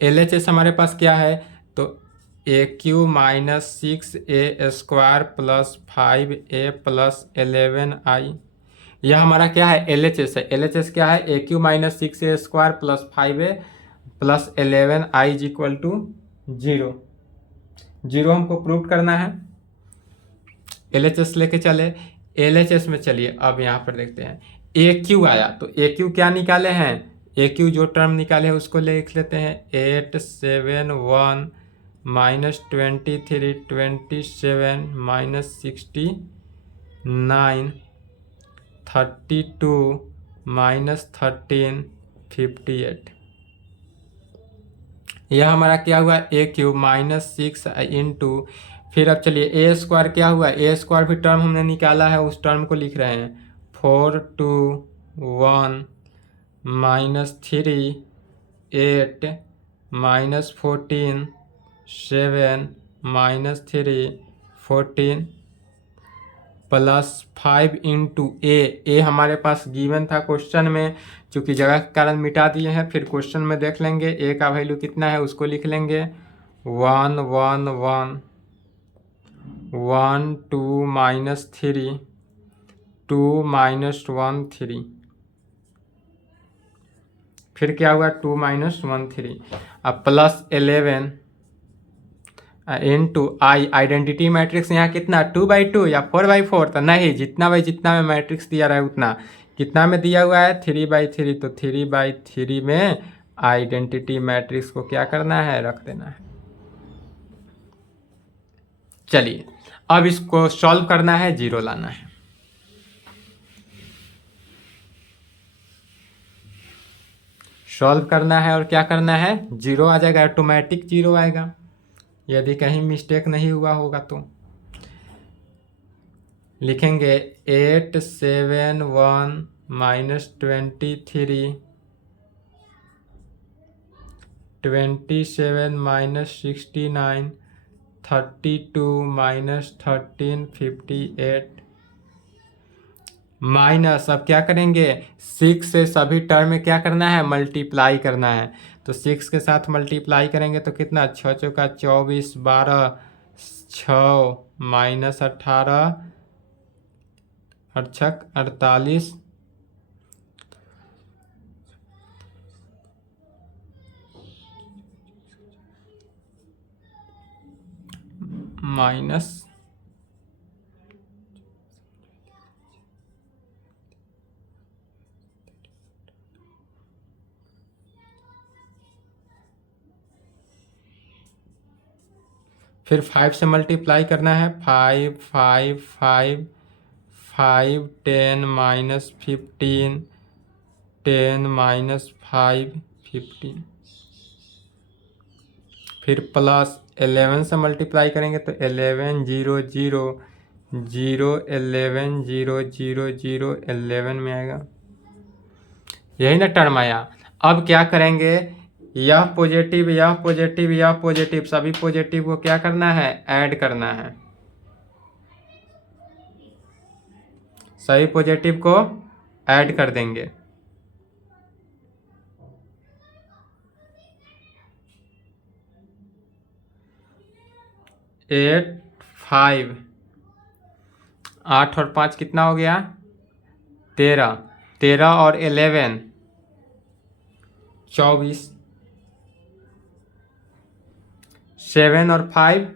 LHS हमारे पास क्या है, तो AQ minus 6A² plus 5A plus 11I, यह हमारा क्या है, LHS है। LHS क्या है, AQ minus 6A² plus 5A plus 11I is equal to 0। 0 हमको प्रूव करना है। LHS लेके चले, LHS में चलिए अब यहाँ पर देखते हैं AQ आया, तो AQ क्या निकाले हैं, AQ जो टर्म निकाले हैं उसको लिख लेते हैं 8 7 1 माइनस 23 27 माइनस 69 32 माइनस 13 58। यह हमारा क्या हुआ, AQ माइनस 6 इंटू, फिर अब चलिए A² क्या हुआ, A² भी टर्म हमने निकाला है, उस टर्म को लिख रहे हैं 4 2 1 minus 3 8 minus 14 7 minus 3 14 plus 5 into A हमारे पास गिवन था क्वेश्चन में, चूँकि जगह के कारण मिटा दिए हैं, फिर क्वेश्चन में देख लेंगे ए का वैल्यू कितना है उसको लिख लेंगे 1 1 1 1 2 माइनस 3 2 माइनस 1 3, फिर क्या हुआ 2 माइनस 1 3, अब प्लस 11 इंटू आई, आइडेंटिटी मैट्रिक्स यहाँ कितना 2/2 या 4/4, तो नहीं, जितना बाई जितना में मैट्रिक्स दिया रहा है उतना, कितना में दिया हुआ है 3/3, तो 3/3 में आइडेंटिटी मैट्रिक्स को क्या करना है, रख देना है। चलिए अब इसको सॉल्व करना है, 0 लाना है। सॉल्व करना है और क्या करना है, 0 आ जाएगा, ऑटोमेटिक 0 आएगा, यदि कहीं मिस्टेक नहीं हुआ होगा तो लिखेंगे 8 7 1 माइनस 23 27 माइनस 69 32 माइनस 13 58 माइनस, अब क्या करेंगे 6 से सभी टर्म में क्या करना है, मल्टीप्लाई करना है, तो 6 के साथ मल्टीप्लाई करेंगे तो कितना 6 चौका 24 12 6 माइनस 18 और 6 48 माइनस फिर 5 से मल्टीप्लाई करना है, 5 5 5 5 10 माइनस 15 10 माइनस 5 15, फिर प्लस 11 से मल्टीप्लाई करेंगे तो 11 0 0 0 11 0 0 0 11 में आएगा, यही ना टर्म आया। अब क्या करेंगे, यह पॉजिटिव यह पॉजिटिव यह पॉजिटिव, सभी पॉजिटिव को क्या करना है, ऐड करना है, सभी पॉजिटिव को ऐड कर देंगे। एट 5 8 और 5 कितना हो गया 13, 13 और 11 24, 7 और 5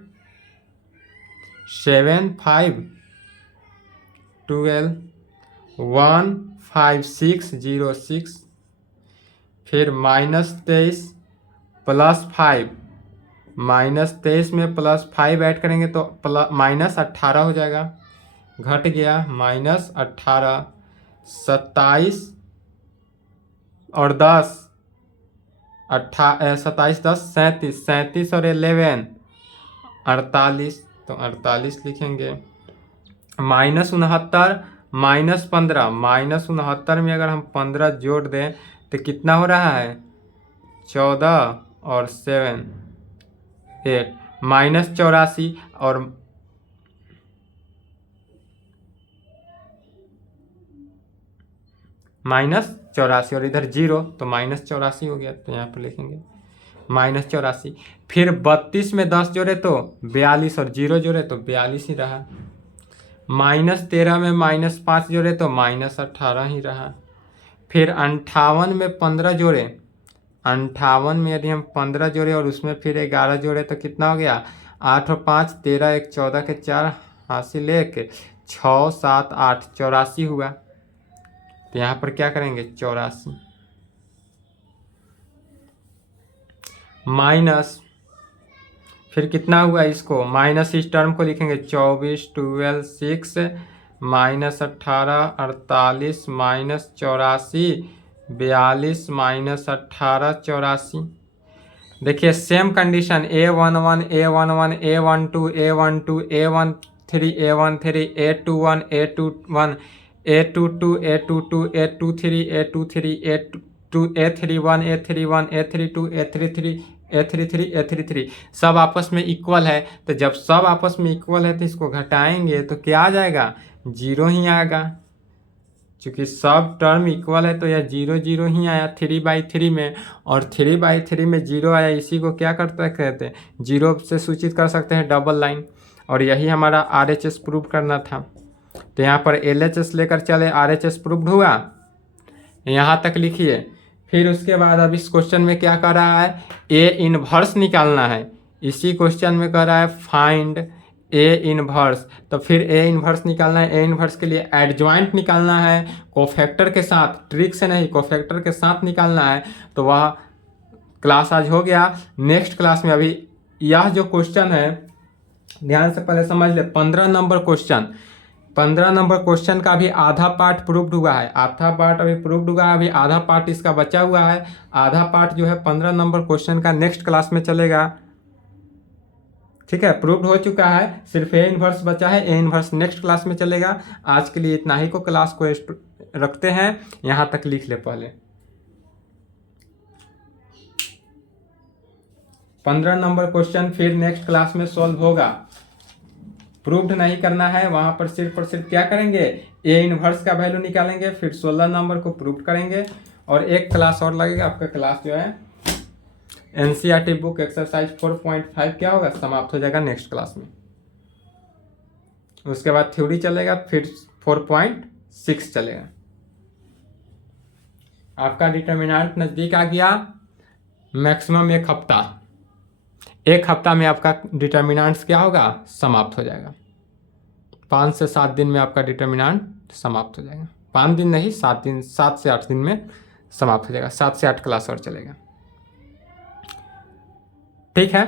7 5 12 1 5 6 0 6, फिर माइनस 23 प्लस 5, माइनस 23 में प्लस 5 ऐड करेंगे तो माइनस 18 हो जाएगा, घट गया माइनस 18, 27 और 10 27 10 37, 37 और 11 48, तो 48 लिखेंगे। -69 -15, -69 में अगर हम 15 जोड़ दें तो कितना हो रहा है 14 और 7 8, -84 और -84 और इधर 0 तो -84 हो गया, तो यहाँ पर लिखेंगे -84। फिर 32 में 10 जोड़े तो 42 और 0 जोड़े तो 42 ही रहा। -13 में -5 जोड़े तो -18 ही रहा। फिर 58 में 15 जोड़े, 58 में यदि हम 15 जोड़े और उसमें फिर 11 जोड़े तो कितना हो गया 8 और 5 13, 1 14 के 4 हासिल 1 6 7 8 84 हुआ। तो यहाँ पर क्या करेंगे 84 माइनस, फिर कितना हुआ इसको माइनस, इस टर्म को लिखेंगे 24 12 6 -18 48 -84 42 -18 84। देखिए same condition A11 A11 A12 A12 A13 A13 A21 A21 A22 A22 A23 A23 A31 A31 A32 A33 A33 A33 सब आपस में इक्वल है। तो जब सब आपस में इक्वल है तो इसको घटाएंगे तो क्या आ जाएगा 0 ही आएगा। चूँकि सब टर्म इक्वल है तो यह 0 0 ही आया 3/3 में, और 3/3 में 0 आया, इसी को क्या करते कहते हैं 0 से सूचित कर सकते हैं डबल लाइन, और यही हमारा RHS प्रूव करना था। तो यहाँ पर LHS लेकर चले, RHS प्रूव्ड हुआ, यहाँ तक लिखिए। फिर उसके बाद अब इस क्वेश्चन में क्या कर रहा है A इनवर्स निकालना है। इसी क्वेश्चन में कह रहा है फाइंड A इनवर्स, तो फिर A इनवर्स निकालना है। A इनवर्स के लिए एडजॉइंट निकालना है कोफैक्टर के साथ, ट्रिक से नहीं कोफैक्टर के साथ निकालना है। तो वह क्लास आज हो गया। नेक्स्ट क्लास में अभी यह जो क्वेश्चन है ध्यान से पहले समझ ले, 15 नंबर क्वेश्चन, 15 नंबर क्वेश्चन का भी आधा पार्ट प्रूव्ड हुआ है, आधा पार्ट अभी प्रूव्ड हुआ है, अभी आधा पार्ट इसका बचा हुआ है। आधा पार्ट जो है 15 नंबर क्वेश्चन का नेक्स्ट क्लास में चलेगा। ठीक है, प्रूव्ड हो चुका है, सिर्फ A इनवर्स बचा है। A इनवर्स नेक्स्ट क्लास में चलेगा। आज के लिए इतना ही को क्लास को रखते हैं, यहाँ तक लिख ले पहले। 15 नंबर क्वेश्चन फिर नेक्स्ट क्लास में सॉल्व होगा। प्रूव्ड नहीं करना है, वहां पर सिर्फ और सिर्फ क्या करेंगे A इनवर्स का वैल्यू निकालेंगे, फिर 16 नंबर को प्रूव करेंगे, और एक क्लास और लगेगा। आपका क्लास जो है NCERT बुक एक्सरसाइज 4.5 क्या होगा समाप्त हो जाएगा नेक्स्ट क्लास में। उसके बाद थ्योरी चलेगा, फिर 4.6 चलेगा। आपका डिटर्मिनेंट नज़दीक आ गया। मैक्सिमम एक हफ्ता में आपका डिटर्मिनेंट्स क्या होगा समाप्त हो जाएगा। 5 से 7 दिन में आपका डिटर्मिनेंट समाप्त हो जाएगा। 5 दिन नहीं, 7 दिन, 7 से 8 दिन में समाप्त हो जाएगा। 7 से 8 क्लास और चलेगा। ठीक है,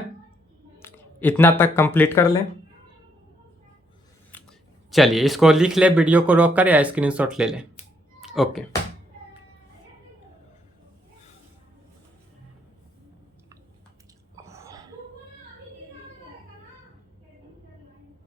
इतना तक कंप्लीट कर लें। चलिए इसको लिख ले, वीडियो को रोक कर या स्क्रीनशॉट ले लें। ओके।